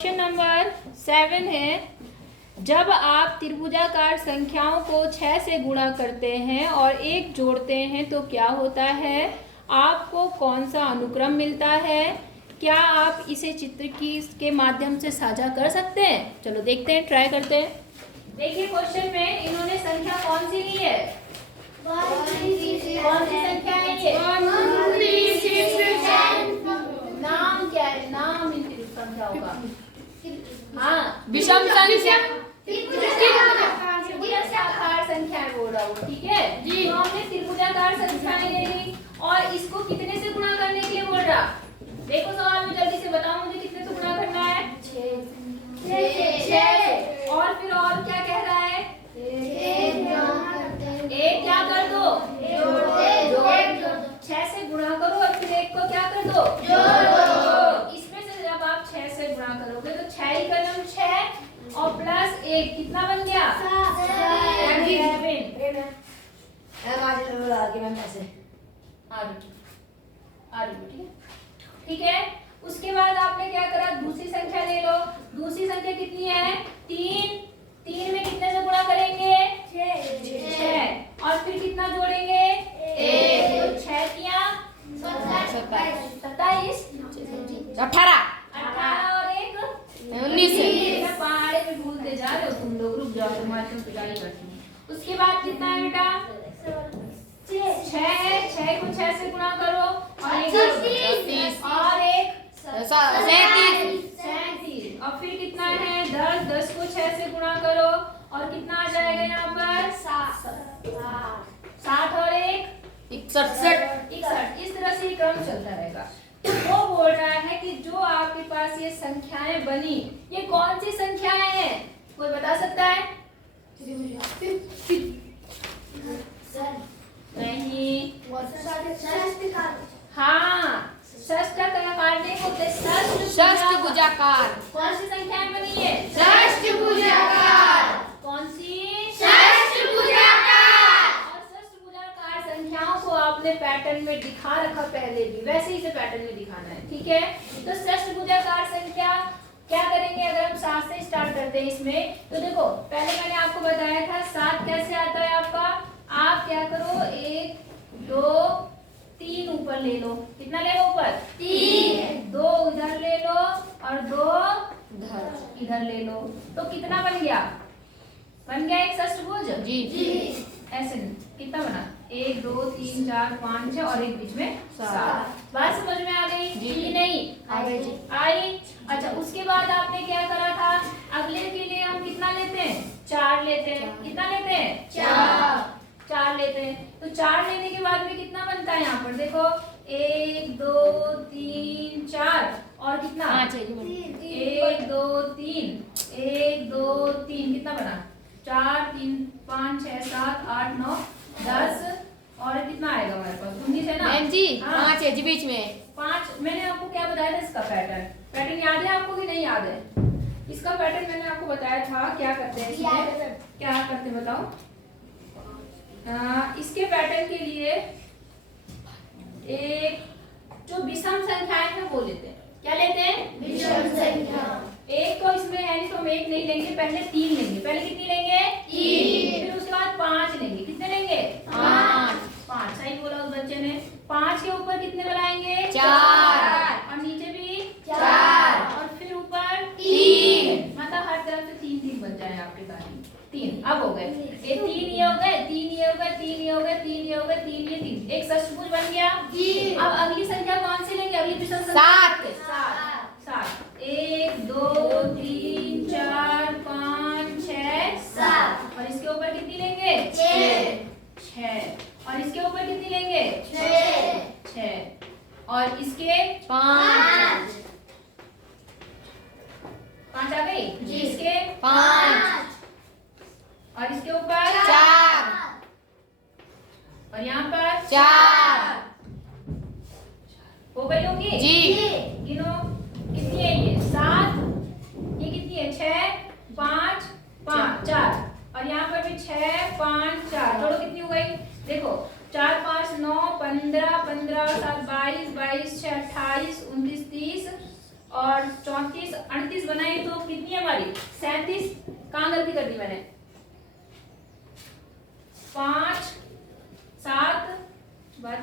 Question number 7 है, जब आप त्रिभुजाकार संख्याओं को 6 से गुणा करते हैं और 1 जोड़ते हैं तो क्या होता है? आपको कौन सा अनुक्रम मिलता है? क्या आप इसे चित्र के माध्यम से साझा कर सकते हैं? चलो देखते हैं, ट्राई करते हैं। देखिए क्वेश्चन में इन्होंने संख्या कौन सी ली है? कौन सी संख्या है ये? नाम क्या है? नाम इन संख्याओं का हाँ विषम संख्या त्रिभुजाकार संख्याएं बोल रहा हूँ, ठीक है जी। तो हमने त्रिभुजाकार संख्याएं ले ली और इसको कितने से गुणा करने के लिए बोल रहा? देखो सवाल में जल्दी से बताओ मुझे, कितने से गुणा करना है? 6। और फिर और क्या कह रहा है? एक क्या कर दो? जोड़ 6 से गुणा करो और फिर एक को क्या कर दो? जोड़। इसमें से जब आप 6 से गुणा करोगे तो 6 ही कलम 6 और प्लस 1 कितना बन गया? 7। ठीक है। उसके बाद आपने क्या करा? दूसरी संख्या ले लो। दूसरी संख्या कितनी है? 3। 3 में कितने से गुणा करेंगे? 6। और फिर कितना जोड़ेंगे? 1। तो 6 किया 27 18 और 1 19। पहाड़े में भूलते जा रहे हो तुम लोग, रुक जाओ, तुम्हारे तो पिटाई करती हूँ। उसके बाद कितना है बेटा? 6 है। 6 को 6 से गुणा करो और 1 और 1 37। और फिर कितना है? 10। 10 को 6 से गुणा करो और कितना आ जाएगा यहाँ पर? 60 और 1 61। इस तरह से क्रम चलता रहेगा। तो वो बोल रहा है कि जो आपके पास ये संख्याएं बनी, ये कौन सी संख्याएं हैं? कोई बता सकता है? नहीं। हाँ, षष्ठाकार नहीं बोलते, षष्ठभुजाकार। कौन सी संख्याएं बनी है? षष्ठभुजाकार। कौन सी? षष्ठभुजाकार। और षष्ठभुजाकार संख्याओं को आपने पैटर्न में दिखा रखा पहले भी, वैसे ही से पैटर्न में दिखाना है, ठीक है। तो षष्ठभुजाकार संख्या क्या करेंगे? अगर हम 7 से स्टार्ट करते हैं इसमें, तो देखो पहले मैंने आपको बताया था 7 कैसे आता है आपका। आप क्या करो, 1 2 3 ऊपर ले लो। कितना ले लो ऊपर? 3। 2 इधर ले लो और 2 इधर ले लो। तो कितना बन गया? बन गया एक षष्ठभुज जी। ऐसे कितना बना? 1 2 3 4 5 6 और एक बीच में 7। बात समझ में आ गई जी? नहीं आई। अच्छा, उसके बाद आपने क्या करा था? अगले के लिए हम कितना लेते हैं? 4 लेते हैं। कितना लेते हैं? 4 लेते हैं। तो 4 लेने के बाद में कितना बनता है यहाँ पर? देखो 1 2 3 4 और कितना? 1 2 3 1 2 3 कितना बना? 4 3 5 6 7 8 9 10 और कितना आएगा हमारे पास? 19 है ना मैम जी? हाँ। 5 है जी बीच में। 5। मैंने आपको क्या बताया था इसका पैटर्न याद है आपको कि नहीं याद है? इसका पैटर्न मैंने आपको बताया था। क्या करते हैं इसमें? क्या करते हैं बताओ? इसके पैटर्न के लिए एक जो विषम संख्याएं हैं वो लेते हैं। क्या लेते हैं? विषम संख्या। एक को इसमें है नहीं तो हम 1 नहीं लेंगे, पहले 3 लेंगे। पहले कितनी लेंगे? 3। फिर उसके बाद 5 लेंगे। कितने लेंगे? 5। सही बोला उस बच्चे ने। 5 के ऊपर कितने बनाएंगे? 4 और नीचे भी 4 और फिर ऊपर 3। मतलब हर तरफ से 3 बन जाए आपके पास। 3 अब हो गए। ये 3 ये हो गए, 3 ये हो गए, 3 ये हो गए, 3 ये हो गए, 3 ये 3। एक षष्ठभुज बन गया जी। अब अगली संख्या कौन सी लेंगे? अगली विषम संख्या 7। 1 2 3 4 5 6 7 और इसके ऊपर कितनी लेंगे? 6 और इसके ऊपर कितनी लेंगे? 6 और इसके 5 आ गई जी। इसके 5 और इसके ऊपर 4 और यहाँ पर 4 हो गई होगी जी। गिनो कितनी है ये? 7। ये कितनी है? 6 5 5 4 और यहाँ पर भी 6 5 4 जोड़ो कितनी हो गई? देखो 4 5 9 15 15 7 22 22 6 28 29 30 और 34 38 बनाए हमारी 37 कहाँ गलती कर दी मैंने, 5 7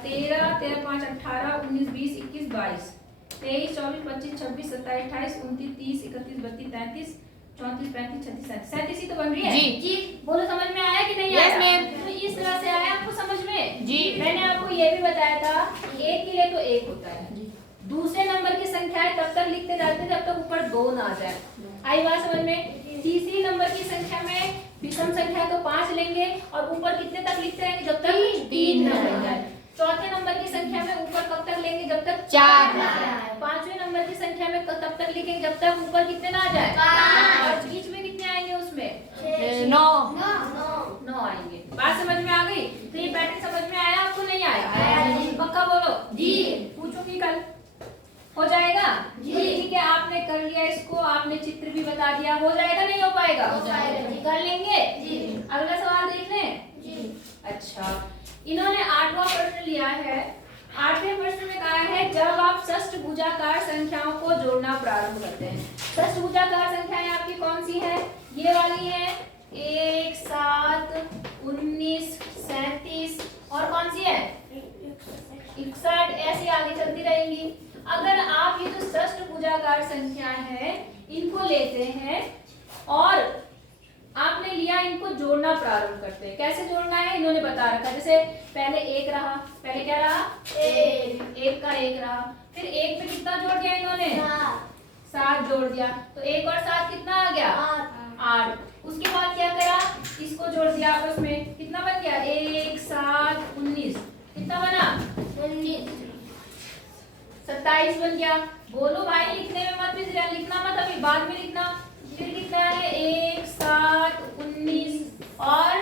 13 13 5 18 19 20 21 22 23 24 25 26 27 28 29 30 31 32 33 34 35 36 37 ही तो बन रही है जी। जी। बोलो समझ में आया कि नहीं Yes, आया? ma'am. तो इस तरह से आया आपको समझ में? जी। मैंने आपको ये भी बताया था एक के लिए तो एक होता है, दूसरे नंबर की संख्याएं तब तक लिखते जाते हैं जब तक ऊपर 2 ना आ जाए। आई बात समझ में? तीसरी नंबर की संख्या में विषम संख्या तो 5 लेंगे और ऊपर कितने तक लिखते रहेंगे जब तक 3 ना बन जाए। चौथे नंबर की संख्या में ऊपर कब तक लेंगे जब तक 4 ना आए। पांचवें नंबर की संख्या में तब तक लिखेंगे जब तक ऊपर कितने ना आ जाए। 5 और बीच में कितने आएंगे उसमें 9 9 आएंगे। बात समझ में आ गई? तो ये पैटर्न समझ में आया आपको नहीं आया? आया। पक्का बोलो जी। पूछूंगी कल हो जाएगा जी। तो ठीक है, आपने कर लिया इसको, आपने चित्र भी बता दिया, हो जाएगा नहीं हो पाएगा? हो जाएगा जी। कर लेंगे जी। अगला सवाल देख लें। जी। अच्छा, इन्होंने 8वां प्रश्न लिया है। 8वें प्रश्न में कहा है जब आप षष्ठभुजाकार संख्याओं को जोड़ना प्रारंभ करते हैं। षष्ठभुजाकार संख्याएं आपकी कौन सी है? ये वाली है 1 7 19 37 और कौन सी है 61, ऐसी आगे चलती रहेंगी। अगर आप ये जो षष्ठभुजाकार संख्या है इनको लेते हैं और आपने लिया इनको जोड़ना प्रारंभ करते हैं। कैसे जोड़ना है इन्होंने बता रखा, जैसे पहले 1 रहा, पहले क्या रहा 1 का 1 रहा, फिर 1 पे कितना जोड़ दिया इन्होंने 7 जोड़ दिया, तो 1 और 7 कितना आ गया 8। उसके बाद क्या करा इसको जोड़ दिया आपस में, कितना बन गया 1 7 19, कितना बना 27 बन गया। बोलो भाई लिखने में मत बिगड़ना, लिखना मत अभी, बाद में लिखना। फिर कितना है 1 7 19 और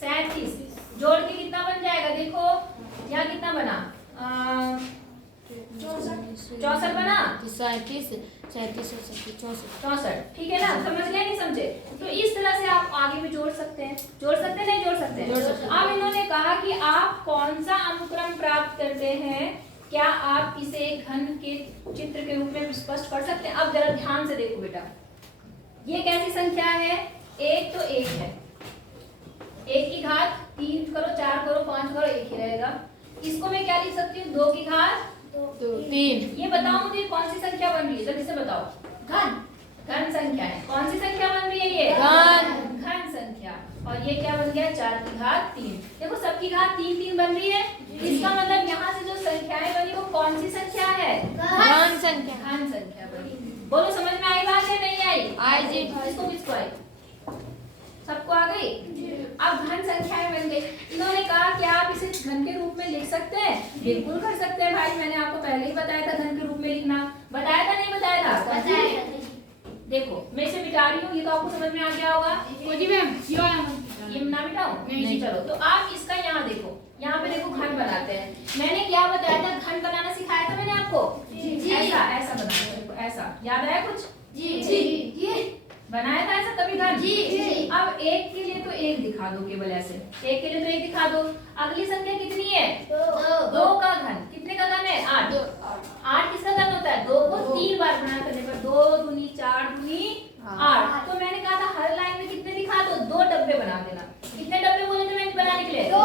37 जोड़ के कितना बन जाएगा देखो, यहाँ कितना बना 64 बना 37 37 64, ठीक है ना? समझ गए नहीं समझे? तो इस तरह से आप आगे भी जोड़ सकते हैं, जोड़ सकते हैं नहीं जोड़ सकते हैं? जोड़ सकते हैं। अब इन्होंने कहा कि आप कौन सा अनुक्रम प्राप्त करते हैं, क्या आप इसे घन के चित्र के रूप में स्पष्ट कर सकते हैं? अब जरा ध्यान से देखो बेटा, ये कैसी संख्या है? 1 तो 1 है, 1 की घात 3 करो 4 करो 5 करो 1 ही रहेगा। इसको मैं क्या लिख सकती हूँ 2 की घात 3। ये बताओ मुझे कौन सी संख्या बन रही है, जल्दी से बताओ। घन संख्या है। कौन सी संख्या बन रही है ये? घन संख्या। और ये क्या बन गया 4 की घात 3। देखो सबकी घात 3 3 बन रही है, इसका मतलब यहाँ से जो संख्याएं बनी वो कौन सी संख्या है? घन संख्या। घन संख्या बनी। बोलो समझ में आई बात है नहीं आई? आई जी। इसको किसको आई? सबको आ गई? अब घन संख्याएं बन गई। इन्होंने कहा कि आप इसे घन के रूप में लिख सकते हैं। बिल्कुल कर सकते हैं भाई, मैंने आपको पहले ही बताया था घन के रूप में लिखना। बताया था नहीं बताया था? देखो मैं इसे मिटा रही हूँ, ये तो आपको समझ में आ गया होगा। जी मैम, ये ना मिटाऊं? नहीं। चलो तो आप इसका यहाँ देखो, यहाँ पे देखो घन बनाते हैं। मैंने क्या बताया था, घन बनाना सिखाया था मैंने आपको। ऐसा ऐसा बनाना, देखो ऐसा, याद आया कुछ? जी। बनाया था ऐसा कभी घन? जी। अब 1 के लिए तो 1 दिखा दो, केवल ऐसे 1 के लिए तो 1 दिखा दो। अगली संख्या कितनी है? 2 का घन। कितने का घन है? 8। 8 किसका घन होता है? 2 को 3 बार गुणा करने पर 2 दूनी 4 दूनी 8। तो मैंने कहा था हर लाइन में कितने दिखा दो, 2 डब्बे बना देना। कितने डब्बे बोले थे मैंने बनाने के लिए? 2।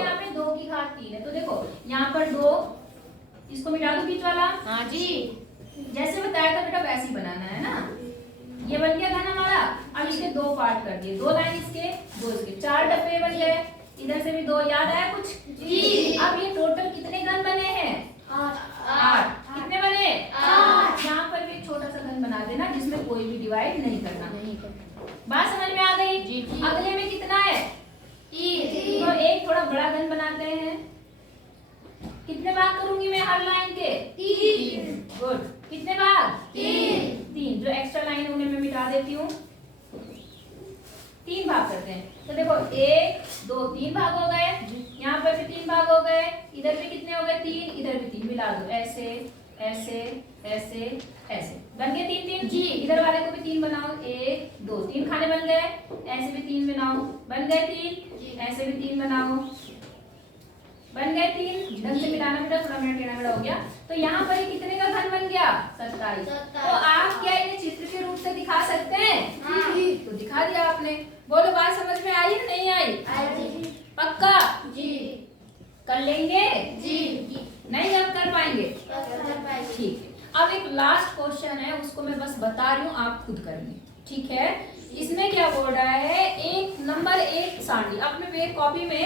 यहाँ पे 2 की घात 3 है, तो देखो यहाँ पर 2, इसको मिटा दो बीच वाला। हाँ जी। जैसे बताया था बेटा वैसे ही बनाना है ना। ये बन गया घन हमारा। अब इसके 2 पार्ट कर दिए, 2 लाइन इसके 2 इसके, 4 डब्बे बन गए। इधर से भी 2, याद आया कुछ? जी। अब ये टोटल कितने घन बने हैं? 8। कितने बने? 8। यहाँ पर भी एक छोटा सा घन बना देना जिसमें कोई भी डिवाइड नहीं करना। बात समझ में आ गई? जी। अगले में कितना है? 3। तो एक थोड़ा बड़ा घन बनाते हैं। कितने भाग करूंगी मैं हर लाइन के? 3। गुड। कितने भाग? 3। जो एक्स्ट्रा लाइन है उन्हें मैं मिटा देती हूँ। 3 भाग करते हैं, तो देखो 1 2 3 भाग हो गए, यहाँ पर भी 3 भाग हो गए, इधर भी कितने हो गए 3, इधर भी 3, मिला दो ऐसे ऐसे ऐसे ऐसे, बन गए 3 3 जी। इधर वाले को भी 3 बनाओ, 1 2 3 खाने बन गए, ऐसे भी 3 बनाओ, बन गए 3, ऐसे भी 3 बनाओ, बन गए 3। ढंग से मिलाना बेटा, थोड़ा मिनट टेढ़ा मेढ़ा हो गया। तो यहाँ पर कितने का घन बन गया? 27। तो आप क्या इन्हें चित्र के रूप से दिखा सकते हैं? बता रही हूँ, आप खुद करेंगे, ठीक है। इसमें क्या बोल रहा है, एक नंबर एक सारणी, अपने एक कॉपी में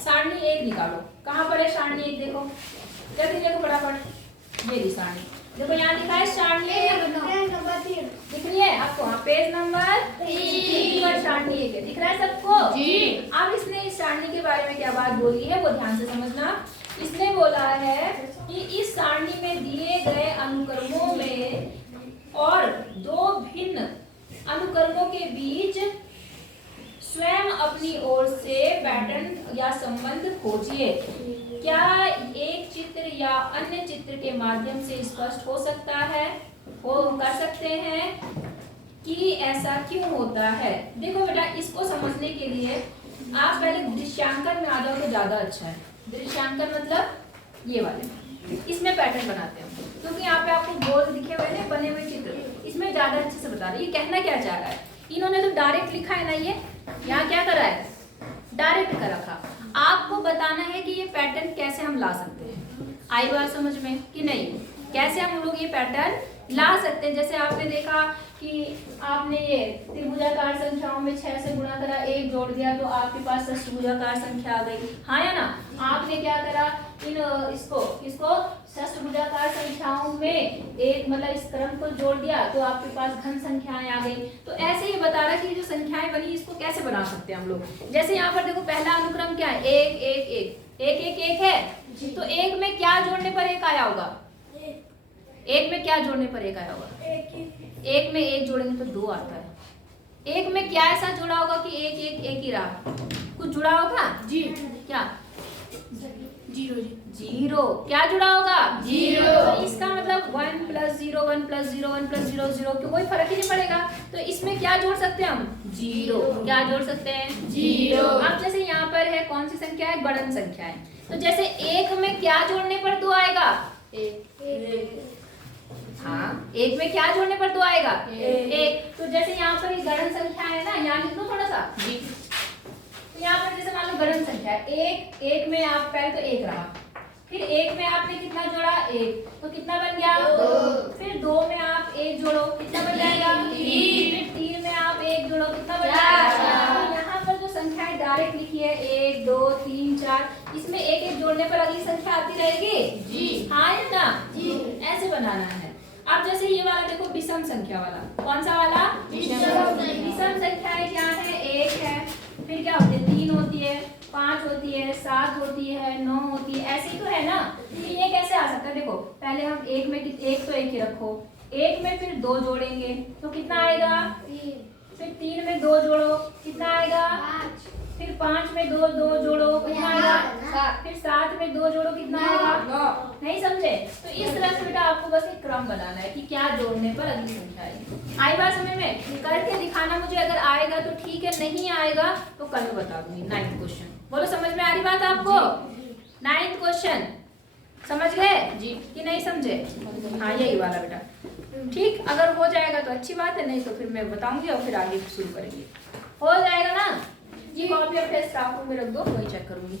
सारणी एक निकालो। कहाँ पर है सारणी एक, देखो जल्दी देखो फटाफट, ये सारणी देखो, यहाँ लिखा है सारणी दिख रही है आपको, हाँ पेज नंबर 3 पर सारणी एक है, दिख रहा है सबको जी। अब इसने इस सारणी के बारे में क्या बात बोली है वो ध्यान से समझना। इसने बोला है कि इस सारणी में दिए गए अनुक्रमों में और दो भिन्न अनुक्रमों के बीच स्वयं अपनी ओर से पैटर्न या संबंध खोजिए। क्या एक चित्र या अन्य चित्र के माध्यम से स्पष्ट हो सकता है, वो कर सकते हैं कि ऐसा क्यों होता है। देखो बेटा, इसको समझने के लिए आप पहले दृश्यांकन में आ जाओ तो ज्यादा अच्छा है। दृश्यांकन मतलब ये वाले, इसमें पैटर्न बनाते हैं क्योंकि यहाँ पे आपको गोल दिखे हुए हैं बने हुए चित्र, इसमें ज्यादा अच्छे से बता रहे हैं। ये कहना क्या चाह रहा है, इन्होंने तो डायरेक्ट लिखा है ना, ये यहाँ क्या करा है, डायरेक्ट कर रखा। आपको बताना है कि ये पैटर्न कैसे हम ला सकते हैं। आई बात समझ में कि नहीं, कैसे हम लोग ये पैटर्न ला सकते हैं। जैसे आपने देखा कि आपने ये त्रिभुजाकार संख्याओं में 6 से गुणा करा, 1 जोड़ दिया तो आपके पास षष्ठभुजाकार संख्या आ गई, हाँ या ना। आपने क्या करा, इन इसको षष्ठभुजाकार संख्याओं में एक मतलब इस क्रम को जोड़ दिया तो आपके पास घन संख्याएं आ गई। तो ऐसे ही बता रहा कि जो संख्याएं बनी इसको कैसे बना सकते हैं हम लोग। जैसे यहाँ पर देखो, पहला अनुक्रम क्या है, 1 1 1 1 1 1 है, तो एक में क्या जोड़ने पर एक आया होगा, एक में क्या जोड़ने पर एक आया होगा, एक में एक जोड़ेंगे तो 2 आता है। एक में क्या ऐसा जुड़ा होगा कि एक एक एक ही रहा, कुछ जुड़ा होगा जी, क्या जीरो, जीरो क्या जुड़ा होगा, जीरो। तो इसका मतलब 1 + 0 1 + 0 1 + 0 0, क्यों कोई फर्क ही नहीं पड़ेगा। तो इसमें क्या जोड़ सकते हैं हम, जीरो। क्या जोड़ सकते हैं, जीरो। अब जैसे यहाँ पर है कौन सी संख्या है, गणन संख्या है, तो जैसे एक में क्या जोड़ने पर 2 आएगा, एक। हाँ, एक में क्या जोड़ने पर 2 आएगा, एक। तो जैसे यहाँ पर गणन संख्या है ना, यहाँ लिख दो थोड़ा सा जी। तो यहाँ पर जैसे मान लो गणन संख्या है, एक में आप पहले तो 1 रहा, फिर 1 में आपने कितना जोड़ा, 1, तो कितना बन गया, 2। फिर 2 में आप 1 जोड़ो, कितना बन जाएगा, 3। फिर 3 में आप 1 जोड़ो, कितना बन जाएगा। तो यहाँ पर जो संख्याएं डायरेक्ट लिखी है 1 2 3 4, इसमें एक एक जोड़ने पर अगली संख्या आती रहेगी जी, हाँ या ना जी, ऐसे बनाना है। अब जैसे ये वाला देखो, विषम संख्या वाला, कौन सा वाला, विषम संख्याएं क्या है, 1 है, फिर क्या होती है, 3 होती है, 5 होती है, 7 होती है, 9 होती है, ऐसी तो है ना। तो ये कैसे आ सकता है, देखो पहले हम एक में एक तो एक ही रखो, एक में फिर 2 जोड़ेंगे तो कितना आएगा, 3। फिर 3 में 2 जोड़ो, कितना आएगा, 5। फिर 5 में 2 जोड़ो, कितना आएगा, 7। फिर 7 में 2 जोड़ो, कितना आएगा, 9। नहीं समझे। तो इस तरह से बेटा आपको बस एक क्रम बनाना है कि क्या जोड़ने पर अगली संख्या आएगी। आई बात समझ में, करके दिखाना मुझे, अगर आएगा तो ठीक है, नहीं आएगा तो कल मैं बता दूंगी। 9th क्वेश्चन बोलो, समझ में आ रही बात आपको, 9th क्वेश्चन समझ गए जी कि नहीं समझे, हाँ यही वाला बेटा, ठीक। अगर हो जाएगा तो अच्छी बात है, नहीं तो फिर मैं बताऊंगी और फिर आगे शुरू करेंगे। हो जाएगा ना जी, कॉपी अपने स्टाफ रूम में रख दो, वही चेक करूंगी।